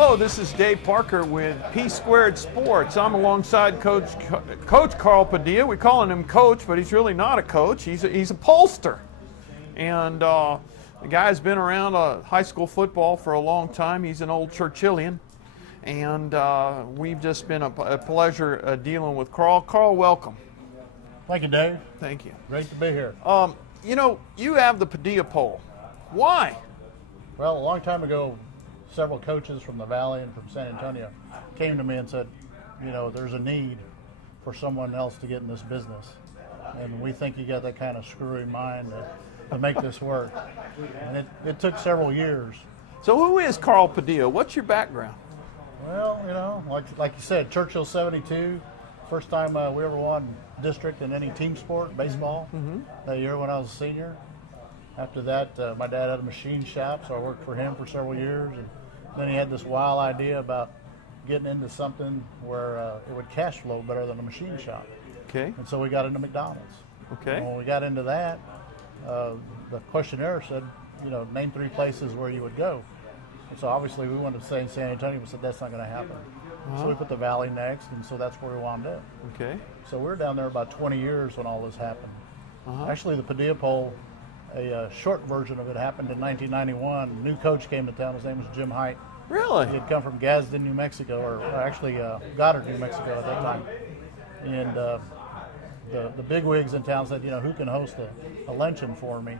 Hello, this is Dave Parker with PSquared Sports. I'm alongside Coach Carl Padilla. We're calling him Coach, but he's really not a coach. He's a pollster. And the guy's been around high school football for a long time. He's an old Churchillian. And we've just been a pleasure dealing with Carl. Carl, welcome. Thank you, Dave. Thank you. Great to be here. You know, you have the Padilla poll. Why? Well, a long time ago, several coaches from the Valley and from San Antonio came to me and said, you know, there's a need for someone else to get in this business. And we think you got that kind of screwy mind to make this work. And it took several years. So who is Carl Padilla? What's your background? Well, you know, like you said, Churchill 72, first time we ever won district in any team sport, baseball, that year when I was a senior. After that, my dad had a machine shop, so I worked for him for several years. And then he had this wild idea about getting into something where it would cash flow better than a machine shop. Okay. And so we got into McDonald's. Okay. And when we got into that, the questionnaire said, you know, name 3 places where you would go. And so obviously we wanted to stay in San Antonio, but said that's not going to happen. So we put the Valley next, and so that's where we wound up. Okay. So we were down there about 20 years when all this happened. Actually, the Padilla poll, a short version of it happened in 1991. A new coach came to town. His name was Jim Height. Really? He had come from Gadsden, New Mexico, or actually Goddard, New Mexico at that time. And the bigwigs in town said, you know, who can host a luncheon for me?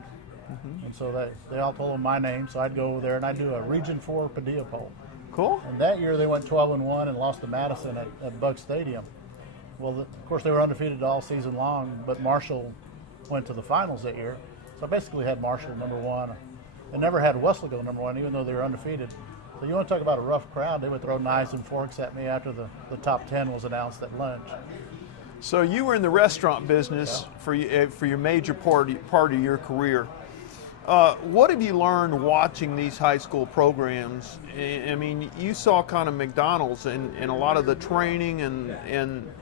And so they all told him my name, so I'd go over there and I'd do a Region 4 Padilla poll. Cool. And that year they went 12-1 and lost to Madison at Buck Stadium. Well, of course, they were undefeated all season long, but Marshall went to the finals that year. So I basically had Marshall #1. I never had Wesley go #1, even though they were undefeated. So you want to talk about a rough crowd, they would throw knives and forks at me after the top 10 was announced at lunch. So you were in the restaurant business for your major part of your career. What have you learned watching these high school programs? I mean, you saw kind of McDonald's and a lot of the training and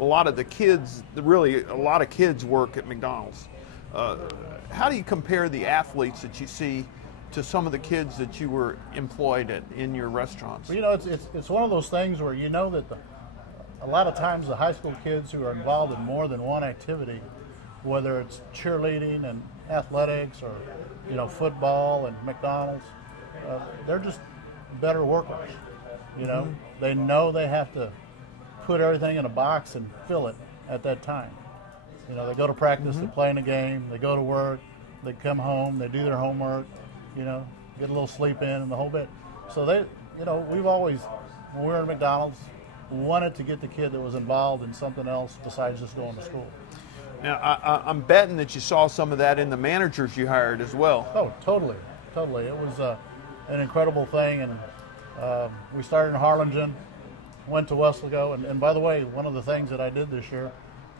a lot of the kids, really a lot of kids work at McDonald's. How do you compare the athletes that you see to some of the kids that you were employed at in your restaurants? Well, you know, it's one of those things where you know that a lot of times the high school kids who are involved in more than one activity, whether it's cheerleading and athletics or, you know, football and McDonald's, they're just better workers. You know, they know they have to put everything in a box and fill it at that time. You know, they go to practice, they play in a game, they go to work, they come home, they do their homework, you know, get a little sleep in and the whole bit. So they, you know, we've always, when we were at McDonald's, wanted to get the kid that was involved in something else besides just going to school. Now, I'm betting that you saw some of that in the managers you hired as well. Oh, totally. It was an incredible thing, and we started in Harlingen, went to Westlake, and by the way, one of the things that I did this year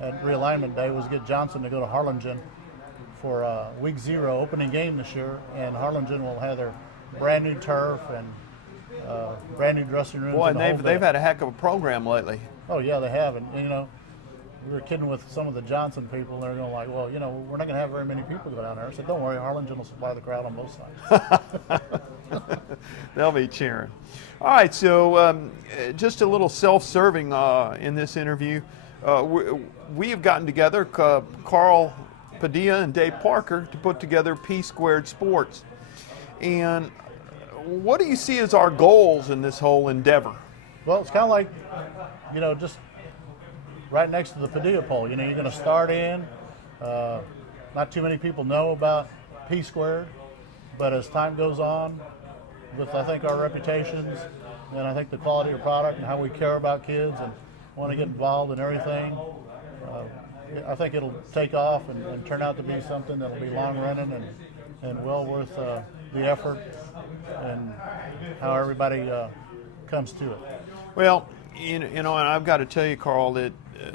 at realignment day was get Johnson to go to Harlingen for week 0 opening game this year, and Harlingen will have their brand new turf and brand new dressing rooms. Boy, and they've had a heck of a program lately. Oh yeah, they have, and you know, we were kidding with some of the Johnson people, and they're going like, well, you know, we're not going to have very many people go down there. I said, don't worry, Harlingen will supply the crowd on both sides. They'll be cheering. All right, so just a little self-serving in this interview. We have gotten together, Carl Padilla and Dave Parker, to put together PSquared Sports. And what do you see as our goals in this whole endeavor? Well, it's kind of like, you know, just right next to the Padilla poll. You know, you're going to start in. Not too many people know about PSquared, but as time goes on, with I think our reputations and I think the quality of product and how we care about kids and want to get involved in everything, I think it'll take off and turn out to be something that'll be long running and well worth the effort and how everybody comes to it. Well, you know, and I've got to tell you, Carl, that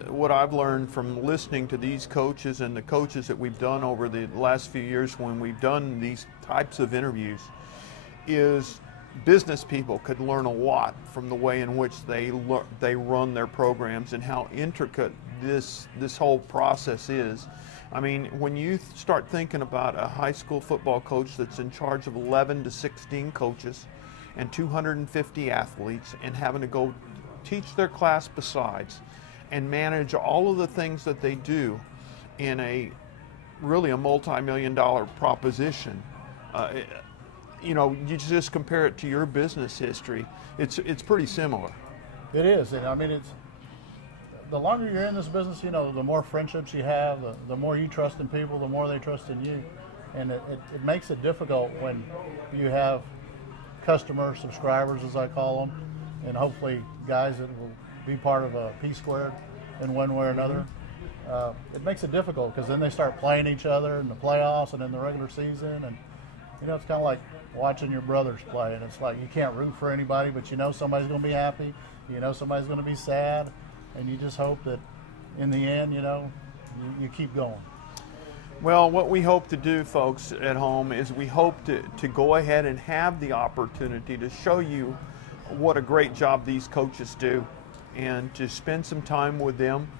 what I've learned from listening to these coaches and the coaches that we've done over the last few years when we've done these types of interviews is business people could learn a lot from the way in which they run their programs and how intricate this whole process is. I mean, when you start thinking about a high school football coach that's in charge of 11 to 16 coaches, and 250 athletes and having to go teach their class besides and manage all of the things that they do in a really a multi-million-dollar proposition. You know, you just compare it to your business history, it's pretty similar. It is, and I mean, it's the longer you're in this business, you know, the more friendships you have, the more you trust in people, the more they trust in you, and it makes it difficult when you have customers, subscribers, as I call them, and hopefully guys that will be part of a PSquared in one way or another. It makes it difficult because then they start playing each other in the playoffs and in the regular season, and you know, it's kind of like watching your brothers play, and it's like you can't root for anybody, but you know somebody's going to be happy, you know somebody's going to be sad, and you just hope that in the end, you know, you keep going. Well, what we hope to do, folks at home, is we hope to go ahead and have the opportunity to show you what a great job these coaches do, and to spend some time with them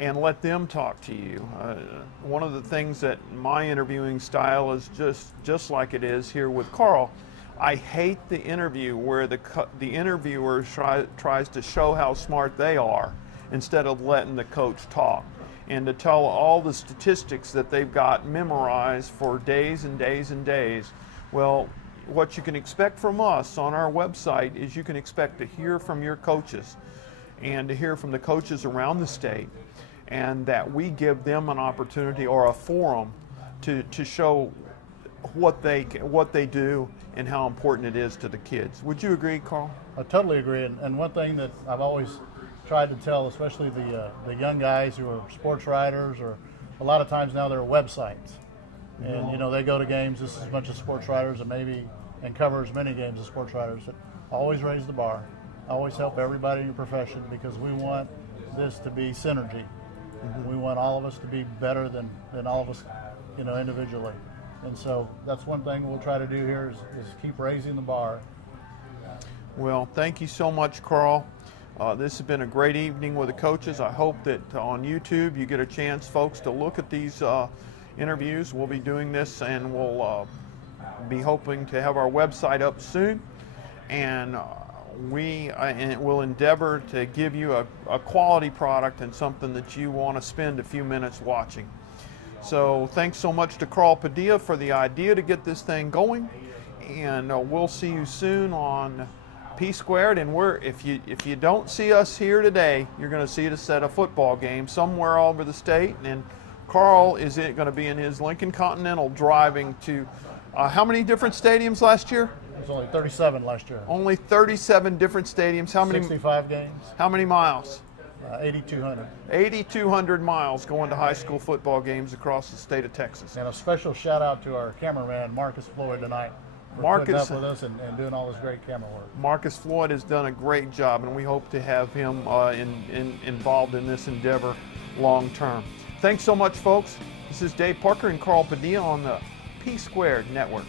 and let them talk to you. One of the things that my interviewing style is just like it is here with Carl. I hate the interview where the interviewer tries to show how smart they are instead of letting the coach talk, and to tell all the statistics that they've got memorized for days and days and days. Well, what you can expect from us on our website is you can expect to hear from your coaches and to hear from the coaches around the state, and that we give them an opportunity or a forum to show what they do and how important it is to the kids. Would you agree, Carl? I totally agree, and one thing that I've always tried to tell, especially the young guys who are sports writers, or a lot of times now they're websites, and you know, they go to games just as much as sports writers and cover as many games as sports writers. Always raise the bar, always help everybody in your profession, because we want this to be synergy. We want all of us to be better than all of us, you know, individually. And so that's one thing we'll try to do here is keep raising the bar. Well, thank you so much, Carl. This has been a great evening with the coaches. I hope that on YouTube you get a chance, folks, to look at these interviews. We'll be doing this, and we'll be hoping to have our website up soon. And we will endeavor to give you a quality product and something that you want to spend a few minutes watching. So thanks so much to Carl Padilla for the idea to get this thing going, and we'll see you soon on PSquared. And if you don't see us here today, you're going to see us at a football game somewhere all over the state. And Carl is going to be in his Lincoln Continental driving to how many different stadiums last year? It was only 37 last year. Only 37 different stadiums. How many? 65 games. How many miles? 8,200. 8,200 miles going to high school football games across the state of Texas. And a special shout out to our cameraman, Marcus Floyd, tonight. Putting up with us and doing all this great camera work. Marcus Floyd has done a great job, and we hope to have him involved in this endeavor long term. Thanks so much, folks. This is Dave Parker and Carl Padilla on the PSquared Network.